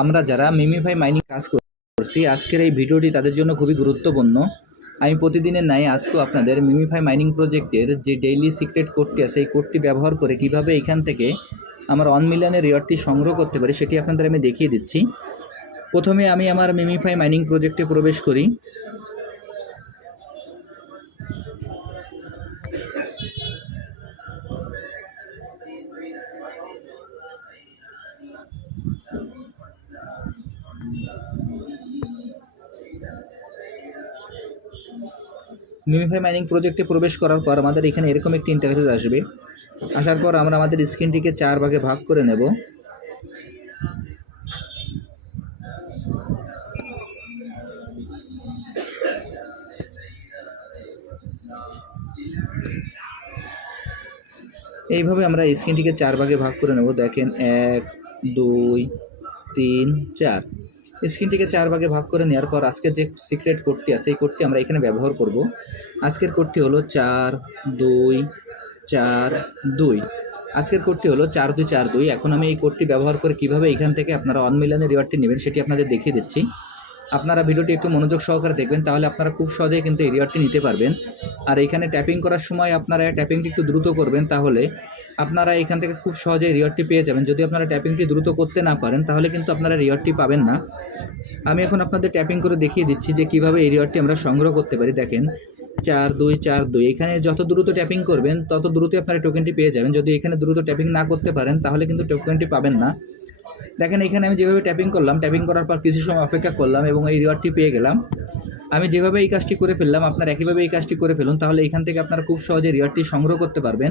আমরা যারা MemeFi mining কাজ করছি, আজকের এই ভিডিওটি তাদের জন্য খুবই গুরুত্বপূর্ণ। আমি প্রতিদিনের ন্যায় আজকেও আপনাদের মিমিফাই মাইনিং প্রজেক্টের যে ডেইলি সিক্রেট কোডটি আছে, এই কোডটি ব্যবহার করে কীভাবে এখান থেকে আমার অন মিলিয়নের রিওয়ার্ডটি সংগ্রহ করতে পারি, সেটি আপনাদের আমি দেখিয়ে দিচ্ছি। প্রথমে আমি আমার মিমিফাই মাইনিং প্রজেক্টে প্রবেশ করি। মিমিফাই মাইনিং প্রজেক্টে প্রবেশ করার পর আমাদের এখানে এরকম একটি ইন্টারফেস আসবে। আসার পর আমরা আমাদের স্ক্রিনটিকে চার ভাগে ভাগ করে নেব। এইভাবে আমরা স্ক্রিনটিকে চার ভাগে ভাগ করে নেব। দেখেন, এক, দুই, তিন, চার। স্ক্রিনটিকে চার ভাগে ভাগ করে নেওয়ার পর আজকের যে সিক্রেট কোডটি আছে, এই কোডটি আমরা এখানে ব্যবহার করব। আজকের কোডটি হলো চার দুই চার দুই। আজকের কোডটি হলো চার দুই চার দুই। এখন আমি এই কোডটি ব্যবহার করে কীভাবে এখান থেকে আপনারা অনমিলনের রিওয়ার্ডটি নেবেন সেটি আপনাদের দেখিয়ে দিচ্ছি। আপনারা ভিডিওটি একটু মনোযোগ সহকারে দেখবেন, তাহলে আপনারা খুব সহজেই কিন্তু এই রিওয়ার্ডটি নিতে পারবেন। আর এখানে ট্যাপিং করার সময় আপনারা ট্যাপিংটি একটু দ্রুত করবেন, তাহলে আপনারা এখান থেকে খুব সহজেই রিওয়ার্ডটি পেয়ে যাবেন। যদি আপনারা ট্যাপিংটি দ্রুত করতে না পারেন, তাহলে কিন্তু আপনারা রিওয়ার্ডটি পাবেন না। আমি এখন আপনাদের ট্যাপিং করে দেখিয়ে দিচ্ছি যে কীভাবে এই রিওয়ার্ডটি আমরা সংগ্রহ করতে পারি। দেখেন, চার, দুই চার, দুই। এখানে যত দ্রুত ট্যাপিং করবেন, তত দ্রুতই আপনারা টোকেনটি পেয়ে যাবেন। যদি এখানে দ্রুত ট্যাপিং না করতে পারেন, তাহলে কিন্তু টোকেনটি পাবেন না। দেখেন, এখানে আমি যেভাবে ট্যাপিং করলাম ট্যাপিং করার পর কিছু সময় অপেক্ষা করলাম এবং এই রিওয়ার্ডটি পেয়ে গেলাম। আমি যেভাবে এই কাজটি করে ফেললাম, আপনার একইভাবে এই কাজটি করে ফেলুন, তাহলে এখান থেকে আপনারা খুব সহজে রিওয়ার্ডটি সংগ্রহ করতে পারবেন।